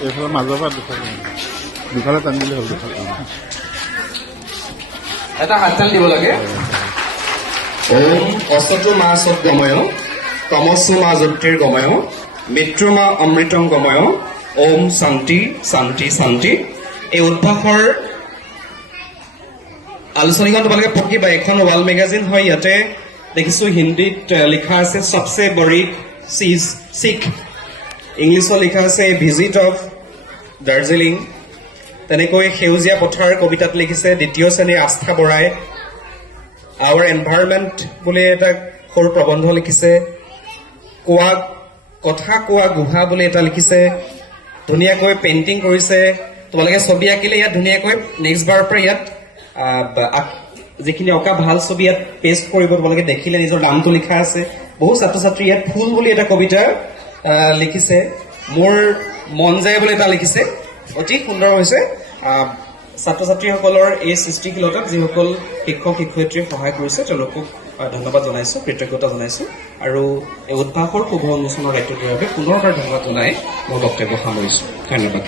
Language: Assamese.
এইফালে মাজৰ পৰা দুফালে টানি দিলে হ'ল এটা হাততাল দিব লাগে ওম অসতু মা সৎ গময় তমসু মা জ্যোতিৰ গময় মৃত্যু মা অমৃতং গময় ওম শান্তি শান্তি শান্তি এই উদ্ভাসৰ আলোচনীখন তোমালোকে পঢ়িবা এখন ৱাল মেগাজিন হয় ইয়াতে দেখিছো হিন্দীত লিখা আছে সবসে বড়ি চীজ শিখ ইংলিছত লিখা আছে ভিজিট অফ দাৰ্জিলিং তেনেকৈ সেউজীয়া পথাৰ কবিতাত লিখিছে দ্বিতীয় শ্ৰেণীৰ আস্থা বৰাই আৱাৰ এনভাইৰনমেণ্ট বুলি এটা সৰু প্ৰবন্ধ লিখিছে কথা কোৱা গুহা বুলি এটা লিখিছে ধুনীয়াকৈ পেইণ্টিং কৰিছে তোমালোকে ছবি আঁকিলে ইয়াত ধুনীয়াকৈ নেক্সট বাৰৰ পৰা ইয়াত যিখিনি অঁকা ভাল ছবি ইয়াত পেষ্ট কৰিব তোমালোকে দেখিলে নিজৰ নামটো লিখা আছে বহু ছাত্ৰ ছাত্ৰী ইয়াত ফুল বুলি এটা কবিতা লিখিছে মোৰ মন যায় বুলি এটা লিখিছে অতি সুন্দৰ হৈছে ছাত্ৰ ছাত্ৰীসকলৰ এই সৃষ্টিশীলতাক যিসকল শিক্ষক শিক্ষয়িত্ৰীয়ে সহায় কৰিছে তেওঁলোকক ধন্যবাদ জনাইছো কৃতজ্ঞতা জনাইছো আৰু এই উদ্ভাসৰ শুভ উন্মোচনৰ দায়িত্বটোৰ বাবে পুনৰবাৰ ধন্যবাদ জনাই মোৰ বক্তব্য সামৰিছো ধন্যবাদ